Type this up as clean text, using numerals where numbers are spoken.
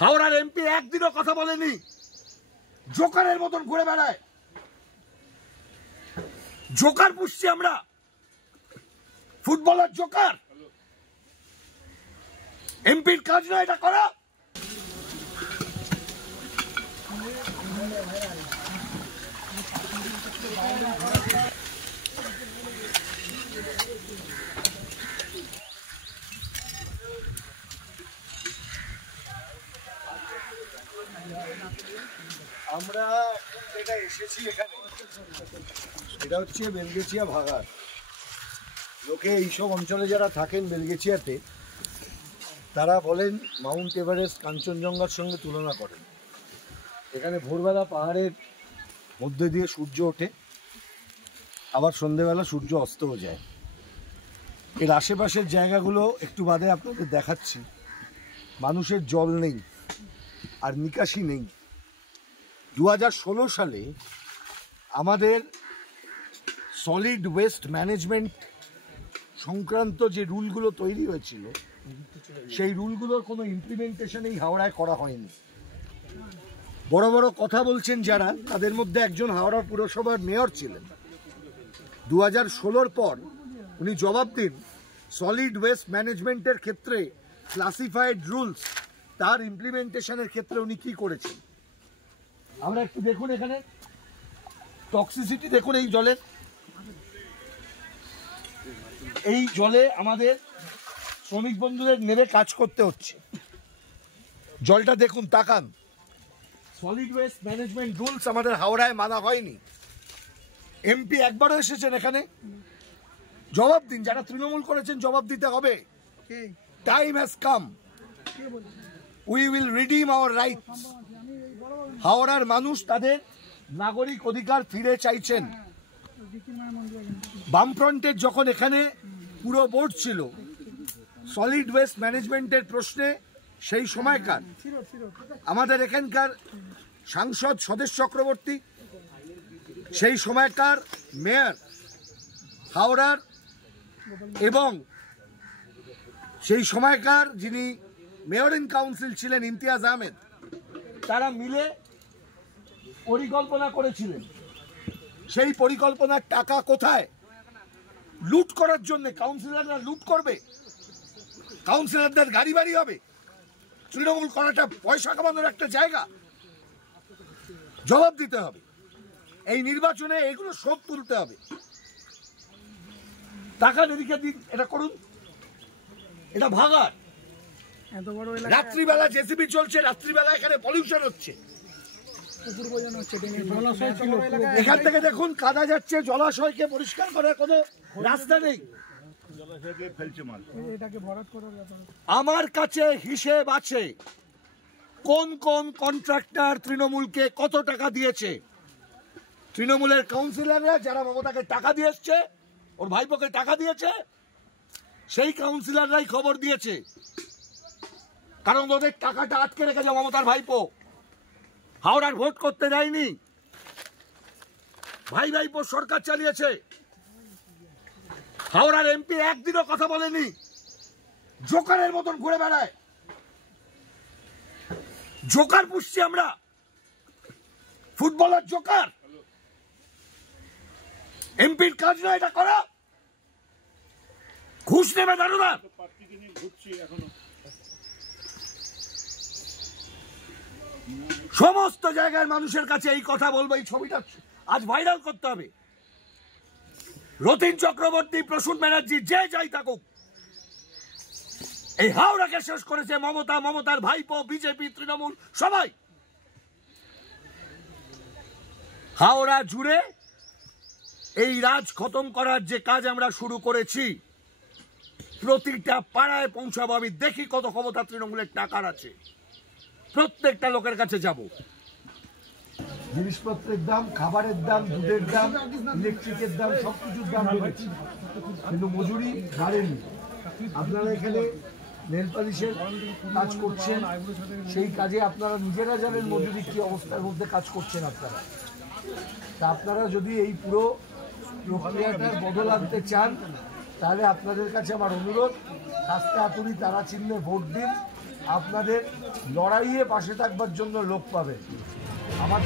হাওড়ার এমপি একদিনও কথা বলেনি, জোকারের মতন ঘুরে বেড়ায়। জোকার পুষছি আমরা, ফুটবলার জোকার। এমপির কাজ না এটা করা। আমরা এটা এসেছি এখানে, এটা হচ্ছে বেলগেছিয়া ভাগাড়। লোকে এইসব অঞ্চলে যারা থাকেন বেলগেছিয়াতে, তারা বলেন মাউন্ট এভারেস্ট কাঞ্চনজঙ্ঘার সঙ্গে তুলনা করেন। এখানে ভোরবেলা পাহাড়ের মধ্যে দিয়ে সূর্য ওঠে, আবার সন্ধেবেলা সূর্য অস্তও যায়। এর আশেপাশের জায়গাগুলো একটু বাদে আপনাদের দেখাচ্ছি। মানুষের জল নেই আর নিকাশি নেই। 2016 সালে আমাদের সলিড ওয়েস্ট ম্যানেজমেন্ট সংক্রান্ত যে রুলগুলো তৈরি হয়েছিল, সেই রুলগুলোর কোনো ইমপ্লিমেন্টেশন এই হাওড়ায় করা হয়নি। বড় বড় কথা বলছেন যারা, তাদের মধ্যে একজন হাওড়া পুরসভার মেয়র ছিলেন। 2016 পর উনি জবাব দিন সলিড ওয়েস্ট ম্যানেজমেন্টের ক্ষেত্রে ক্লাসিফাইড রুলস, তার ইমপ্লিমেন্টেশনের ক্ষেত্রে উনি কি করেছেন। আমরা একটু দেখুন, এখানে টক্সিসিটি দেখুন এই জলের। এই জলে আমাদের শ্রমিক বন্ধুদের নেমে কাজ করতে হচ্ছে। জলটা দেখুন, তাকান। সলিড ওয়েস্ট ম্যানেজমেন্ট রুলস আমাদের হাওড়ায় মানা হয়নি। এমপি একবারও এসেছেন এখানে? জবাব দিন, যারা তৃণমূল করেছেন জবাব দিতে হবে। Time has come, we will redeem our rights. হাওড়ার মানুষ তাদের নাগরিক অধিকার ফিরে চাইছেন। বামফ্রন্টের যখন এখানে পুরো বোর্ড ছিল সলিড ওয়েস্ট ম্যানেজমেন্টের প্রশ্নে, সেই সময়কার আমাদের এখানকার সাংসদ স্বদেশ চক্রবর্তী, সেই সময়কার মেয়র হাওড়ার, এবং সেই সময়কার যিনি মেয়র ইন কাউন্সিল ছিলেন ইমতিয়াজ আহমেদ, তারা মিলে পরিকল্পনা করেছিলেন। সেই পরিকল্পনার টাকা কোথায়? লুট করার জন্য। কাউন্সিলররা লুট করবে, কাউন্সিলরদের গাড়ি বাড়ি হবে। তৃণমূল করাটা পয়সা কামানোর একটা জায়গা, জবাব দিতে হবে। এই নির্বাচনে এগুলো সব তুলতে হবে। টাকা এদিকে দিন, এটা করুন। এটা ভাগাড়, রাত্রিবেলা জেসিবি চলছে, রাত্রিবেলা এখানে পলিউশন হচ্ছে। এখান থেকে দেখুন কাদা যাচ্ছে, জলাশয়কে পরিষ্কার করার কোনো রাস্তা নেই। আমার কাছে হিসেব আছে কোন কোন কন্ট্রাক্টর তৃণমূলকে কত টাকা দিয়েছে। তৃণমূলের কাউন্সিলররা যারা মমতাকে টাকা দিয়ে এসছে, ওর ভাইপোকে টাকা দিয়েছে, সেই কাউন্সিলররাই খবর দিয়েছে। কারণ ওদের টাকাটা আটকে রেখেছে মমতার ভাইপো, হাওড়ার ভোট করতে দেয়নি। ভাই ভাইপো সরকার চালিয়েছে। হাওড়ার এমপি একদিনও কথা বলেনি, জোকারের মতন ঘুরে বেড়ায়। জোকার পুষছি আমরা, ফুটবলার জোকার। এমপির কাজ না এটা করা। ঘুষ নেবে দারুদার। সমস্ত জায়গার মানুষের কাছে এই কথা বলবো। এই ছবিটা আজ ভাইরাল করতে হবে। রতিন চক্রবর্তী, প্রসূন ব্যানার্জি, যে যাই থাকুক, এই হাওড়াকে শেষ করেছে মমতা, মমতার ভাইপো, বিজেপি, তৃণমূল, সবাই। হাওড়া জুড়ে এই রাজ খতম করার যে কাজ আমরা শুরু করেছি, প্রতিটা পাড়ায় পৌঁছাবো। আমি দেখি কত ক্ষমতা তৃণমূলের টাকার আছে, প্রত্যেকটা লোকের কাছে যাব। জিনিসপত্রের দাম, খাবারের দাম, দুধের দাম, ইলেকট্রিকের দাম, সবকিছুর দাম বেড়েছে, কিন্তু মজুরি বাড়েনি। আপনারা এখানে নেল পালিশের কাজ করছেন, সেই কাজে আপনারা নিজেরা জানেন মজুরি কি অবস্থার মধ্যে কাজ করছেন আপনারা। তা আপনারা যদি এই পুরো প্রক্রিয়াটার বদল আনতে চান, তাহলে আপনাদের কাছে আমার অনুরোধ, রাস্তা হাতুড়ি তারা চিহ্নে ভোট দিন। আপনাদের লড়াইয়ে পাশে থাকবার জন্য লোক পাবে। আমার